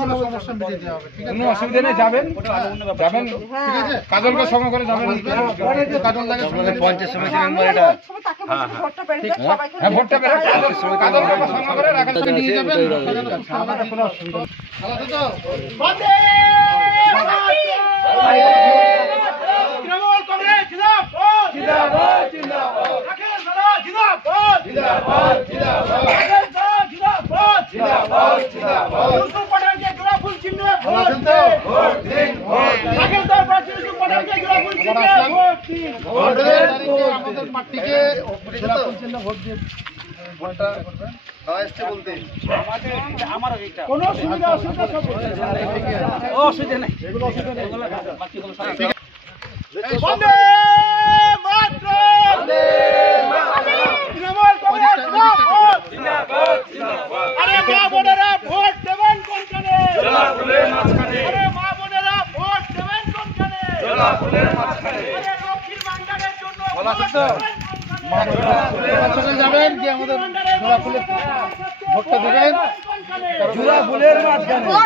কোনো সমস্যা মিটিয়ে দেওয়া হবে, ঠিক আছে? কোনো অসুবিধা নেই, যাবেন যাবেন, ঠিক আছে? কাজলকে সঙ্গে করে যাবেন। কাজল লাগে পঞ্চায়েত সমিতি মেম্বার এটা। হ্যাঁ, ভোটটা বের হবে, কাজলকে সঙ্গে করে রাখেন। নিয়ে যাবেন, আমাদের কোনো অসুবিধা নেই। আলাদা তো তৃণমূল কংগ্রেস জিন্দাবাদ জিন্দাবাদ জিন্দাবাদ রাকেশ দাদা জিন্দাবাদ জিন্দাবাদ জিন্দাবাদ রাকেশ দাদা জিন্দাবাদ জিন্দাবাদ জিন্দাবাদ ইউসুফ পাঠানকে গোলাপফুল চিহ্নে ভোট দিন ভোট দিন ভোট দিন রাকেশ দাদা প্রার্থী ইউসুফ পাঠানকে গোলাপফুল চিহ্নে ভোট দিন ভোট দিন আমাদের পার্টিকে গোলাপফুল চিহ্নে ভোট দিয়ে ভোটটা করবেন। কোনো অসুবিধা অসুবিধা সব অসুবিধা নেই এগুলো অসুবিধা নেই বন্দে মাতরম তৃণমূল কংগ্রেস জিন্দাবাদ জিন্দাবাদ আরে মা বোনেরা ভোট দেবেন কোনখানে জলাফুলের মাঝখানে আরে মা বোনেরা ভোট দেবেন কোনখানে জলাফুলের মাঝখানে আরে লক্ষ্মীর ভান্ডারের জন্য বলা আছে তো যাবেন যে আমাদের গোলাপফুলের ভোটটা দেবেন, জলাফুলের মাঝখানে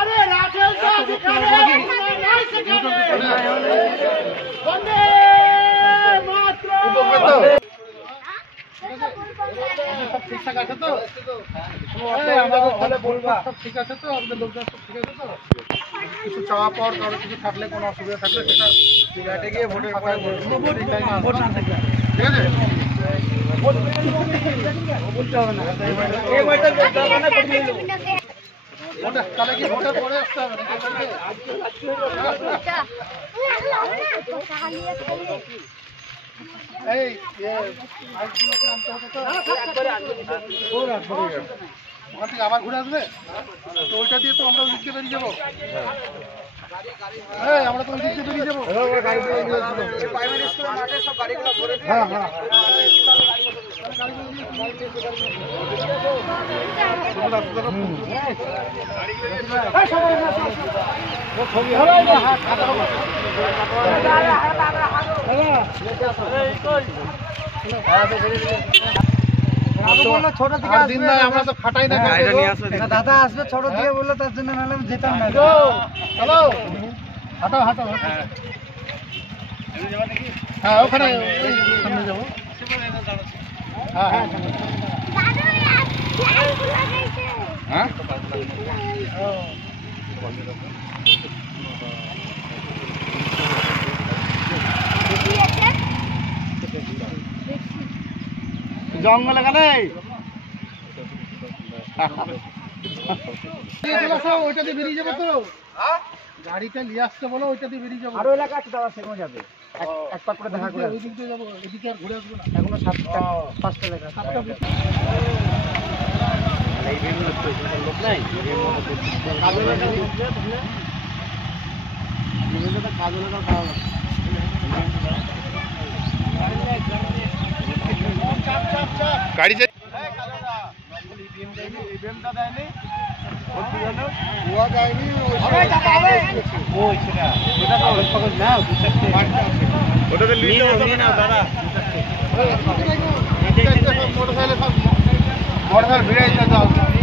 আরে রাকেশ দা বন্দে মাতরম সব ঠিকঠাক আছে তো? আমাদের তাহলে বলবা সব ঠিক আছে তো? আমাদের লোকজন সব ঠিক আছে তো? কিছু চাওয়া পাওয়ার কারো কিছু থাকলে, কোনো অসুবিধা থাকলে সেটা ফ্ল্যাটে গিয়ে ভোটের খাতায় ঠিক আছে? তাহলে কি ভোটের পরে আসতে হবে এই আইসগুলোকে আনতে হবে তো? ওখান থেকে আবার ঘুরে আসবে তো? ওইটা দিয়ে তো আমরা ওই দিকে বেরিয়ে যাবো। হ্যাঁ, আমরা তো ওই দিকে বেরিয়ে যাবো। হ্যাঁ হ্যাঁ ছোট থেকে দিন না, আমরা তো খাটাই না। দাদা আসবে ছোট থেকে বললো, তার জন্য নাহলে আমি যেতাম না। হ্যালো, হাঁটো হাঁটো। হ্যাঁ, ওখানে সামনে যাবো। হ্যাঁ হ্যাঁ হ্যাঁ, জঙ্গল এখানে ওইটা দিয়ে বেরিয়ে যাবো তো? গাড়িটা নিয়ে আসতে বলো, ওইটা দিয়ে বেরিয়ে যাবো। আরো এলাকা আছে দাদা, সেখানে যাবে এক পাক করে দেখা করে ওই দিক দিয়ে যাবো, এদিকে আর ঘুরে আসবো না। এখনো 5টা এলাকা 7টা লোক নাই গাড়ি যে ওটাতে নিয়ে নাও দাদা, মোটরসাইকেল ভিড়ে যেতে হবে।